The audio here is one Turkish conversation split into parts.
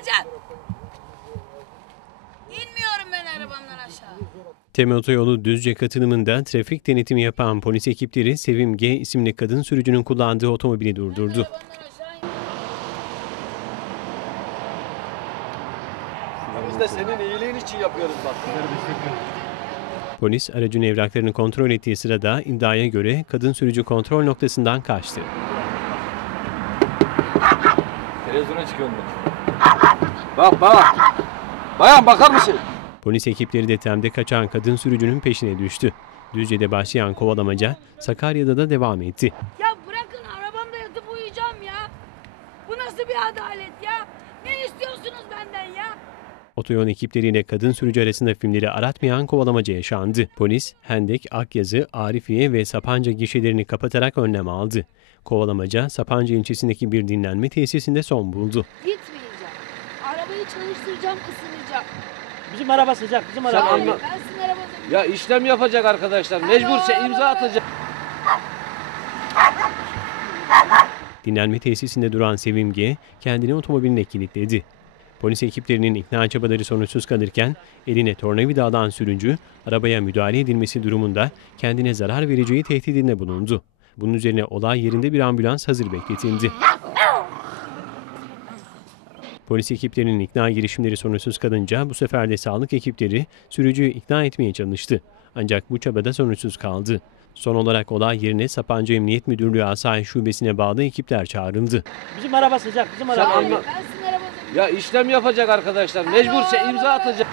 ineceksin. İnmiyorum ben arabamdan aşağı. Tem otoyolu Düzce katılımında trafik denetimi yapan polis ekipleri Sevim G isimli kadın sürücünün kullandığı otomobili durdurdu. Biz de senin iyiliğin için yapıyoruz bak. Polis aracın evraklarını kontrol ettiği sırada iddiaya göre kadın sürücü kontrol noktasından kaçtı. Televizyona çıkıyorum ben. Bak bak. Bayan bakar mısın? Polis ekipleri de Tem'de kaçan kadın sürücünün peşine düştü. Düzce'de başlayan kovalamaca Sakarya'da da devam etti. Ya bırakın arabamda yatıp uyuyacağım ya. Bu nasıl bir adalet ya? Ne istiyorsunuz benden ya? Otoyol ekipleriyle kadın sürücü arasında filmleri aratmayan kovalamaca yaşandı. Polis, Hendek, Akyazı, Arifiye ve Sapanca gişelerini kapatarak önlem aldı. Kovalamaca Sapanca ilçesindeki bir dinlenme tesisinde son buldu. Gitmeyeceğim. Arabayı çalıştıracağım, ısınacağım. Bizim araba sıcak, bizim Sen araba. Hayır, anla- ben sizin arabanızı... Ya işlem yapacak arkadaşlar. Mecbursa imza atacak. Dinlenme tesisinde duran Sevim G kendini otomobiline kilitledi. Polis ekiplerinin ikna çabaları sonuçsuz kalırken eline tornavida alan sürücü arabaya müdahale edilmesi durumunda kendine zarar vereceği tehdidinde bulundu. Bunun üzerine olay yerinde bir ambulans hazır bekletildi. Polis ekiplerinin ikna girişimleri sonuçsuz kalınca bu sefer de sağlık ekipleri sürücüyü ikna etmeye çalıştı. Ancak bu çabada sonuçsuz kaldı. Son olarak olay yerine Sapanca Emniyet Müdürlüğü Asayiş Şubesi'ne bağlı ekipler çağrıldı. Bizim araba sıcak, bizim Sen araba. anla- Ben. Ya işlem yapacak arkadaşlar. Mecbursa imza atacak.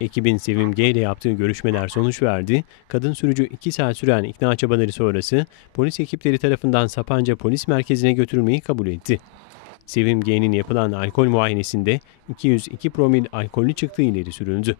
Ekibin Sevim G ile yaptığı görüşmeler sonuç verdi. Kadın sürücü 2 saat süren ikna çabaları sonrası polis ekipleri tarafından Sapanca Polis Merkezi'ne götürülmeyi kabul etti. Sevim G'nin yapılan alkol muayenesinde 202 promil alkollü çıktığı ileri sürüldü.